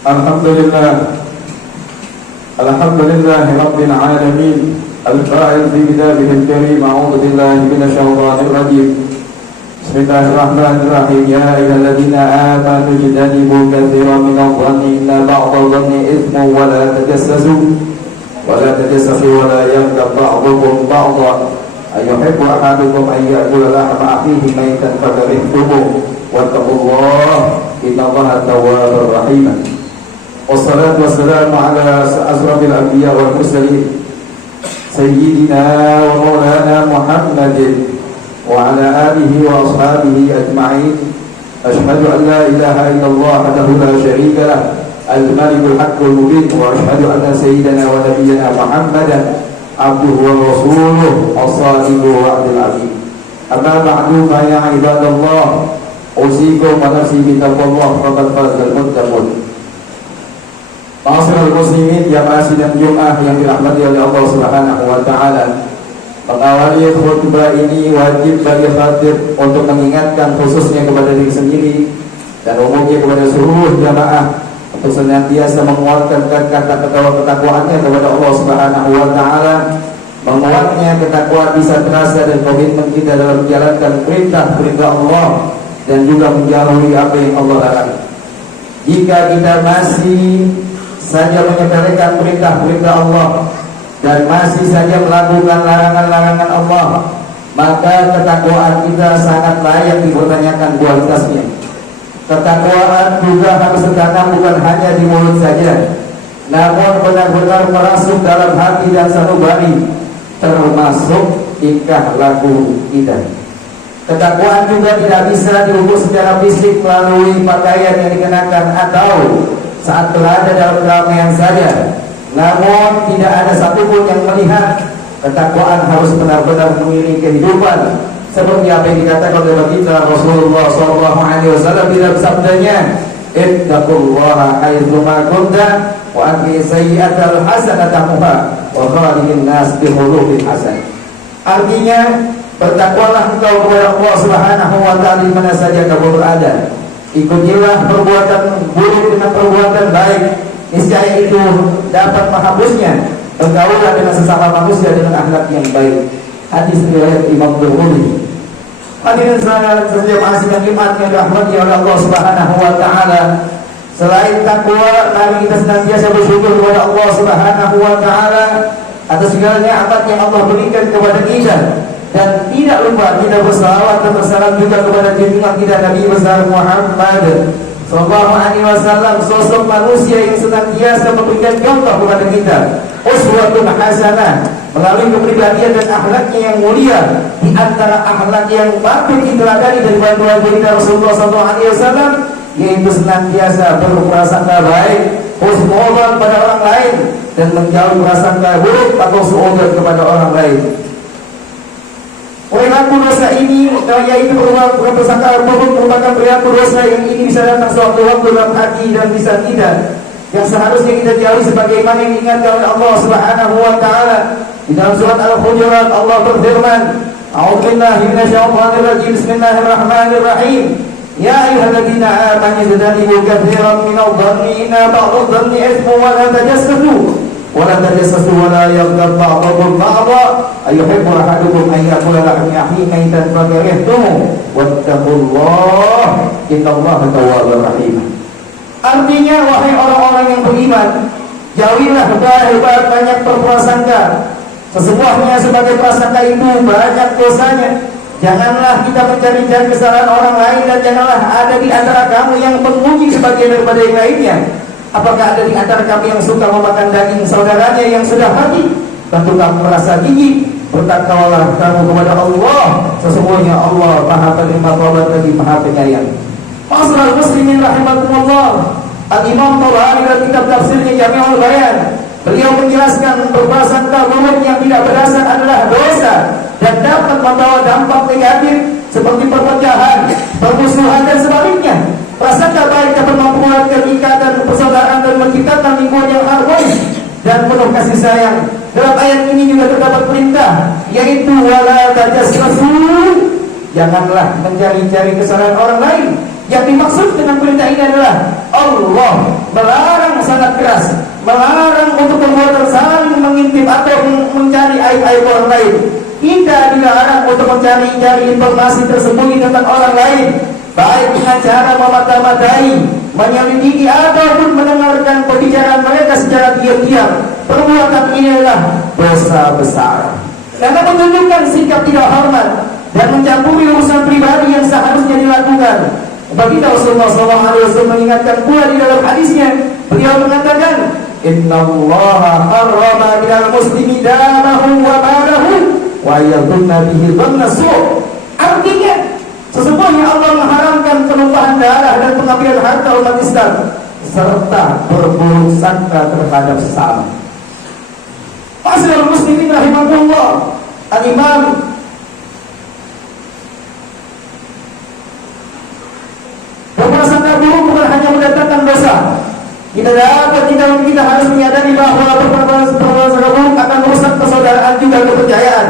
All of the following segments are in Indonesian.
Alhamdulillah, Alhamdulillahi Rabbil Alamin. Al-Fa'il fi kitabihil karim. A'udhu billahi minasyaitonir rajim. Bismillahirrahmanirrahim. Ya ayyuhalladzina amanu ijtanibu katsiran minadh-dhanni inna ba'dadh-dhanni ithmun wa la tajassasu wa la yaghtab ba'dukum ba'dhan ayuhibbu ahadukum an ya'kula lahma akhihi maytan fakarihtumuh wattaqullaha innallaha tawwabur rahim. Wassalatu wassalamu ala asrafil anbiya wal mursalin sayyidina wa maulana Muhammadin wa ala alihi wa ashabihi ajma'in. Ashhadu an la ilaha illallah wahdahu la syarika lah al-malikul haqqul mubin wa ashhadu anna sayyidana wa nabiyyana Muhammadan abduhu wa rasuluh as-sadiqul wa'dil amin. Amma ba'du fa ya ibadallah usikum wa nafsi bi taqwallah faqad fazal muttaqun. Ma'asyiral muslimin jamaah sidang Jumat yang dirahmati oleh Allah Subhanahu wa taala. Mengawali khutbah ini wajib bagi khatib untuk mengingatkan khususnya kepada diri sendiri dan umumnya kepada seluruh jamaah untuk senantiasa menguatkan kata ketakwaannya kepada Allah Subhanahu wa taala. Menguatnya ketakwaan bisa terasa dan komitmen kita dalam menjalankan perintah-perintah Allah dan juga menjauhi apa yang Allah larang. Jika kita masih saja menyepelekan perintah-perintah Allah dan masih saja melakukan larangan-larangan Allah, maka ketakwaan kita sangat layak dipertanyakan kualitasnya. Ketakwaan juga harus tertanam bukan hanya di mulut saja, namun benar-benar merasuk dalam hati dan sanubari, termasuk tingkah laku kita. Ketakwaan juga tidak bisa diukur secara fisik melalui pakaian yang dikenakan atau saat berada dalam keramaian saja. Namun tidak ada satupun yang melihat. Ketakwaan harus benar-benar mengiringi kehidupan, seperti apa yang dikatakan oleh kita Rasulullah SAW dalam sabdanya, ittaqullaha haitsu ma kunta wa atbi sayyi'atal hasanata muha wa khaliqin nas bi khuluqin hasan. Artinya, bertakwalah engkau kepada Allah Subhanahu wa taala di mana saja kamu berada. Ikutilah perbuatan buruk dengan perbuatan baik, niscaya itu dapat menghapusnya. Bergaulah dengan sesama manusia dengan akhlak yang baik. Hadis riwayat Imam Bukhari. Hadirin sejamaah sidang Jumat yang dirahmati oleh Allah Subhanahu wa taala. Selain takwa, mari kita senantiasa bersyukur kepada Allah Subhanahu wa taala atas segala nikmat yang Allah berikan kepada kita. Dan tidak lupa kita bersalawat dan bersalam juga kepada junjungan kita Nabi besar Muhammad sallallahu alaihi wasallam, sosok manusia yang senantiasa memberikan contoh kepada kita, uswatun hasanah, melalui kepribadian dan akhlaknya yang mulia. Di antara akhlak yang patut diteladani dari bantuan kita Rasulullah sallallahu alaihi wasallam yaitu senantiasa berprasangka baik, husnudzon pada orang lain, dan menjauhi prasangka buruk atau suudzon kepada orang lain. Perilaku dosa ini, yaitu prasangka buruk, merupakan perilaku dosa yang ini bisa datang suatu waktu dalam hati dan bisa tidak, yang seharusnya kita jauhi sebagaimana yang diingatkan oleh Allah Subhanahu wa taala di dalam surat Al-Hujurat. Allah berfirman, a'udzubillahi minasyaitonir rajim, bismillahirrahmanirrahim. Ya ayyuhalladzina amanu ijtanibu katsiran minadh-dhanni inna ba'dadh-dhanni ithmun wa la tajassasu ولا تجسسوا ولا يغتب بعضكم بعضا أيحب أحدكم أن يأكل لحم أخيه ميتا فكرهتموه واتقوا الله إن الله تواب رحيم. Artinya, wahai orang-orang yang beriman, jauhilah banyak berprasangka. Sesungguhnya sebagai prasangka itu banyak dosanya. Janganlah kita mencari-cari kesalahan orang lain, dan janganlah ada di antara kamu yang memuji sebagian daripada yang lainnya. Apakah ada di antara kami yang suka memakan daging saudaranya yang sudah mati? Tentu kamu merasa gigih. Bertakwalah kamu kepada Allah, sesungguhnya Allah Maha Penerima Taubat lagi Maha Penyayang. Ma'asyiral muslimin rahimakumullah. Al-Imam Tabari dalam kitab tafsirnya Jami'ul Bayan, beliau menjelaskan berprasangka buruk yang tidak berdasar adalah dosa dan dapat membawa dampak negatif seperti perpecahan, permusuhan dan sebaliknya. Prasangka baik dapat membuat ikatan persaudaraan dan menciptakan lingkungan yang harmonis dan penuh kasih sayang. Dalam ayat ini juga terdapat perintah, yaitu wala tajassasu, Janganlah mencari-cari kesalahan orang lain. Yang dimaksud dengan perintah ini adalah Allah melarang sangat keras, melarang untuk perbuatan saling mengintip atau mencari aib-aib orang lain. Kita dilarang untuk mencari-cari informasi tersembunyi tentang orang lain, baik dengan cara memata-matai, menyelidiki ataupun mendengarkan pembicaraan mereka secara diam-diam. Perbuatan ini adalah dosa besar karena menunjukkan sikap tidak hormat dan mencampuri urusan pribadi yang seharusnya dilakukan. Baginda Rasulullah SAW mengingatkan pula di dalam hadisnya, beliau mengatakan, Innallaha harrama minal muslimi damahu wa malahu wa yadhunna bihi dhanna su'. Artinya, sesungguhnya Allah mengharamkan penumpahan darah dan pengambilan harta umat Islam serta berburuk sangka terhadap sesama. Ma'asyiral muslimin rahimahullah, Al-Imam berprasangka buruk bukan hanya mendatangkan dosa. Kita harus menyadari bahwa berprasangka buruk akan merusak persaudaraan juga kepercayaan.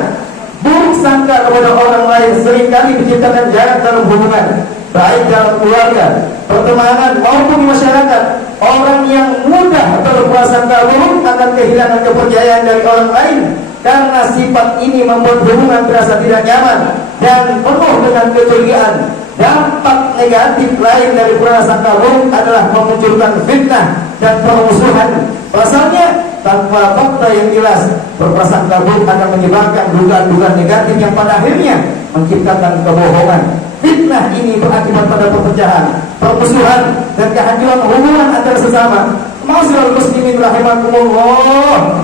Buruk sangka kepada orang lain seringkali menciptakan jarak dalam hubungan, baik dalam keluarga, pertemanan maupun di masyarakat. Orang yang mudah berprasangka buruk akan kehilangan kepercayaan dari orang lain, karena sifat ini membuat hubungan terasa tidak nyaman dan penuh dengan kecurigaan. Dampak negatif lain dari prasangka buruk adalah memunculkan fitnah dan permusuhan. Pasalnya, tanpa fakta yang jelas, berprasangka buruk akan menyebabkan dugaan-dugaan negatif yang pada akhirnya menciptakan kebohongan. Fitnah ini berakibat pada perpecahan, permusuhan, dan kehancuran hubungan antara sesama. Ma'asyiral muslimin rahimakumullah,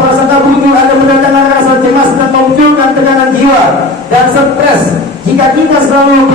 prasangka buruk akan mendatangkan rasa cemas dan memunculkan tekanan jiwa dan stres. Jika kita selalu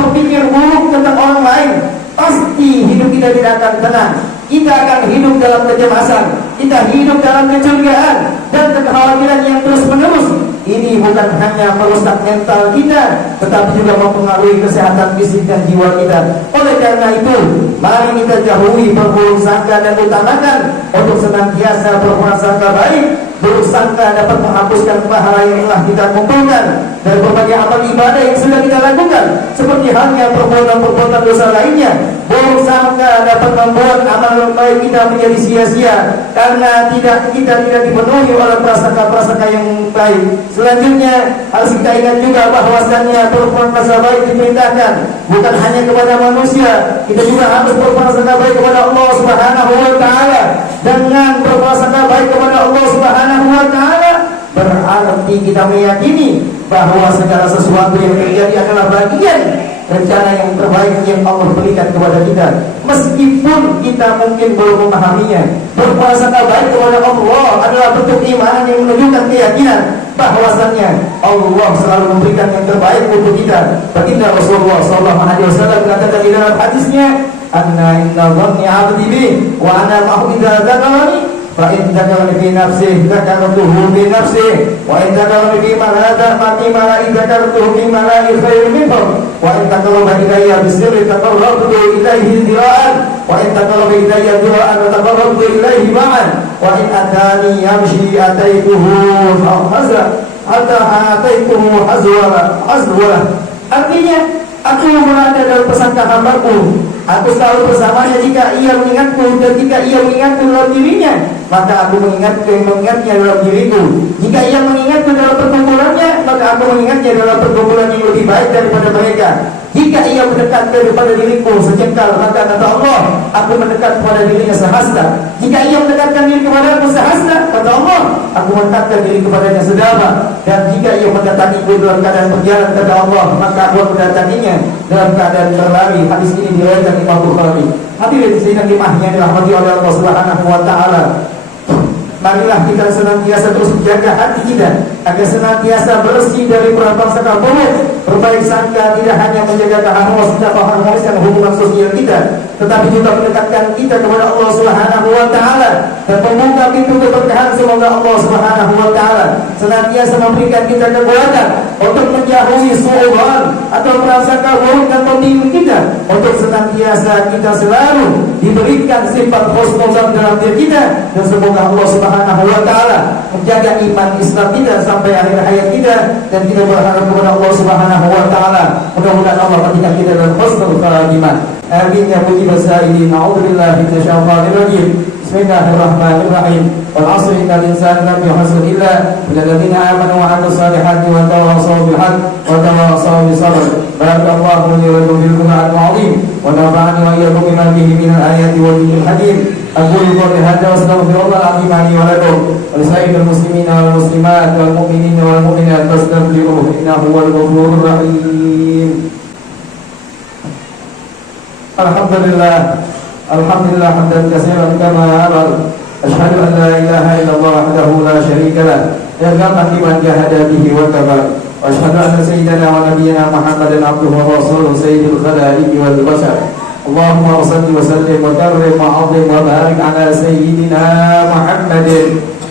berpikir buruk tentang orang lain, pasti hidup kita tidak akan tenang. Kita akan hidup dalam kecemasan, kita hidup dalam kecurigaan dan kekhawatiran yang terus menerus. Ini bukan hanya merusak mental kita, tetapi juga mempengaruhi kesehatan fisik dan jiwa kita. Oleh karena itu, mari kita jauhi berburuk sangka dan utamakan untuk senantiasa berprasangka baik. Buruk sangka dapat menghapuskan pahala yang telah kita kumpulkan dari berbagai amal ibadah yang sudah kita lakukan, seperti halnya perbuatan-perbuatan dosa lainnya. Buruk sangka dapat membuat amal baik kita menjadi sia-sia karena kita tidak dipenuhi oleh prasangka-prasangka yang baik. Selanjutnya harus kita ingat juga bahwasannya berprasangka baik diperintahkan bukan hanya kepada manusia, kita juga harus berprasangka baik kepada Allah Subhanahu wa taala. Dengan berprasangka baik kepada Allah Subhanahu wa taala berarti kita meyakini bahwa segala sesuatu yang terjadi adalah bagian rencana yang terbaik yang Allah berikan kepada kita, meskipun kita mungkin belum memahaminya. Berprasangka baik kepada Allah adalah bentuk iman yang menunjukkan keyakinan bahwasannya Allah selalu memberikan yang terbaik untuk kita. Baginda Rasulullah SAW mengatakan di dalam hadisnya, Anna inna dhanni 'abdi bi wa ana ma'hu idza dzakarani fa in dzakarani fi nafsihi dzakartuhu bi nafsihi wa in dzakarani fi ma la dzakartuhu fi ma la khairin minhu wa in taqarraba ilayya bi sirri taqarrabtu ilayhi dira'an wa in taqarraba ilayya dira'an taqarrabtu ilayhi ma'an wa in atani yamshi ataituhu hatta ataituhu hazwala. Artinya, aku berada dalam pesangka hambaku, aku selalu bersamanya jika ia mengingatku, dan jika ia mengingatku dalam dirinya, maka aku mengingatnya dalam diriku. Jika ia mengingatku dalam perkumpulannya, maka aku mengingatnya dalam perkumpulan yang lebih baik daripada mereka. Jika ia mendekat kepada diriku sejengkal, maka kata Allah, aku mendekat kepada dirinya sehasta. Jika ia mendekatkan diri kepada aku sehasta, kata Allah, aku mendekatkan diri kepadanya sedapat. Dan jika ia mendatangiku dalam keadaan berjalan, kata Allah, maka aku mendatanginya dalam keadaan berlari. Hadis ini diriwayatkan Imam Bukhari. Hadirin sekalian dimahnya dirahmati oleh Allah Subhanahu wa taala. Marilah kita senantiasa terus menjaga hati kita agar senantiasa bersih dari prasangka buruk. Berbaik sangka tidak hanya menjaga keharmonisan hubungan sosial kita, tetapi juga mendekatkan kita kepada Allah Subhanahu wa taala dan membuka pintu keberkahan. Semoga Allah Subhanahu wa taala senantiasa memberikan kita kekuatan untuk menjauhi suudzon atau prasangka buruk dan pembimbing kita, untuk senantiasa kita selalu diberikan menanamkan sifat husnuzan dalam diri kita, dan semoga Allah Subhanahu wa taala menjaga iman Islam kita sampai akhir hayat kita, dan kita berharap kepada Allah Subhanahu wa taala mudah-mudahan Allah menjadikan kita dalam husnul khatimah. Amin ya rabbal alamin. A'udzubillahi minasyaitonir rajim. Bismillahirrahmanirrahim. Wal 'asri innal insana lafi khusr illa alladziina aamanu wa 'amilus shalihati wa tawassaw bil haqqi wa tawassaw bis sabr. Barakallahu li wa lakum fil Qur'anil 'azim wa nafa'ani wa iyyakum bima fihi minal ayati wal dhikril hakim. Aqulu qawli hadza wa astaghfirullahal 'azim li wa lakum wa lisa'iril muslimina wal muslimat wal mu'minina wal mu'minat fastaghfiruhu innahu huwal ghafurur rahim. Alhamdulillah, alhamdulillah hamdan katsiran kama amar. Asyhadu an la ilaha illallah wahdahu la syarika lah, yarhamu liman jahada bihi wa kabar. Wa asyhadu anna sayyidana wa nabiyyana Muhammadan abduhu wa rasuluhu sayyidul khalaiqi wal bashar. Allahumma shalli wa sallim wa karrim wa 'azzim wa barik ala sayyidina Muhammadin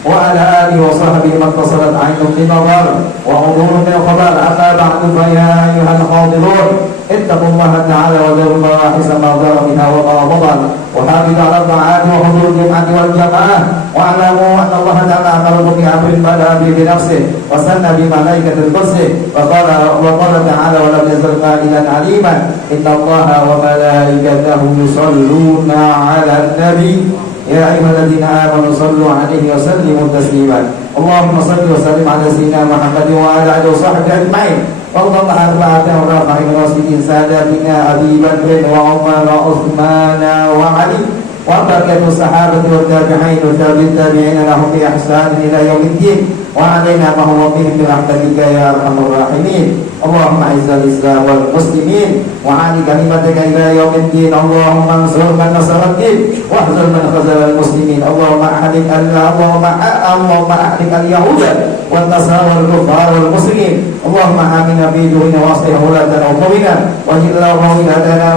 wa ala alihi wa sahbihi man tasalat 'ainun bi nadar wa 'udurun min khabar. Amma ba'du fa ya ayyuhal hadirun ittaqullaha ta'ala wa dharu fawahisa ma dhara minha wa ma batan wa hafizu 'ala ta'ati wa huduril jum'ati wal jama'ah wa 'alamu anna Allah ta'ala amara bi amrin bada bi nafsihi wa sanna bi malaikatil qudsi wa qala ta'ala wa lam yazal qailan 'aliman inna Allaha wa malaikatahu yusalluna 'alan nabi ya ayyuhalladzina amanu sallu 'alaihi wa sallimu taslima. Allahumma shalli wa sallim 'ala sayyidina Muhammadin wa ala alihi wa sahbihi ajma'in. اللهم أربعة ورفع راسدين ساداتنا أبي بكر وعمر وعثمان وعلي وبقية الصحابة والتابعين وتابع التابعين لهم بإحسان إلى يوم الدين وعلينا ما هو فيه برحمتك يا أرحم الراحمين. اللهم أعز الإسلام والمسلمين وعلي كلمتك إلى يوم الدين. اللهم انصر من نصر الدين واخذل من خذل المسلمين. اللهم أهلك اليهود والنصارى والكفار والمسلمين. اللهم آمنا في ديننا واصلح ولاتنا وقومنا واجعل اللهم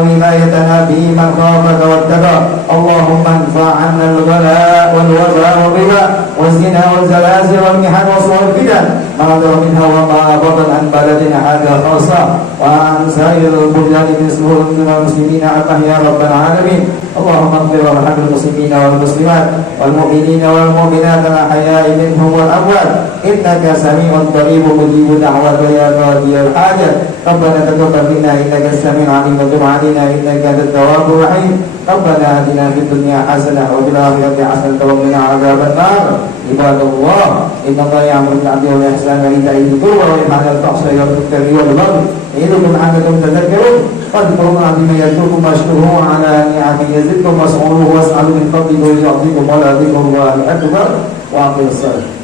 ولايتنا في من خافك واتقى. اللهم انفع عنا الغلاء والوباء والربا والزنا والزلازل والمحن وسوء الفتن ما ظهر منها وما بطن عن بلدنا هذا خاصة وعن سائر البلدان من سهول المسلمين عامة يا رب العالمين. اللهم اغفر وارحم المسلمين والمسلمات والمؤمنين والمؤمنات الأحياء منهم والأموات إنك سميع قريب مجيب دعوة يا قاضي الحاجة. ربنا تقبل منا إنك السميع العليم وتب علينا إنك أنت التواب الرحيم. ربنا آتنا في الدنيا حسنة وفي الآخرة حسنة وقنا عذاب النار. عباد الله إن الله يأمر بالعدل والإحسان وإيتاء ذي القربى وينهى عن الفحشاء والمنكر والبغي يعظكم لعلكم تذكرون. فاذكروا الله بما يذكركم واشكروه على نعمه يزدكم واسألوه واسألوا من فضله ويعطيكم ولا ذكر الله أكبر. وأقم الصلاة.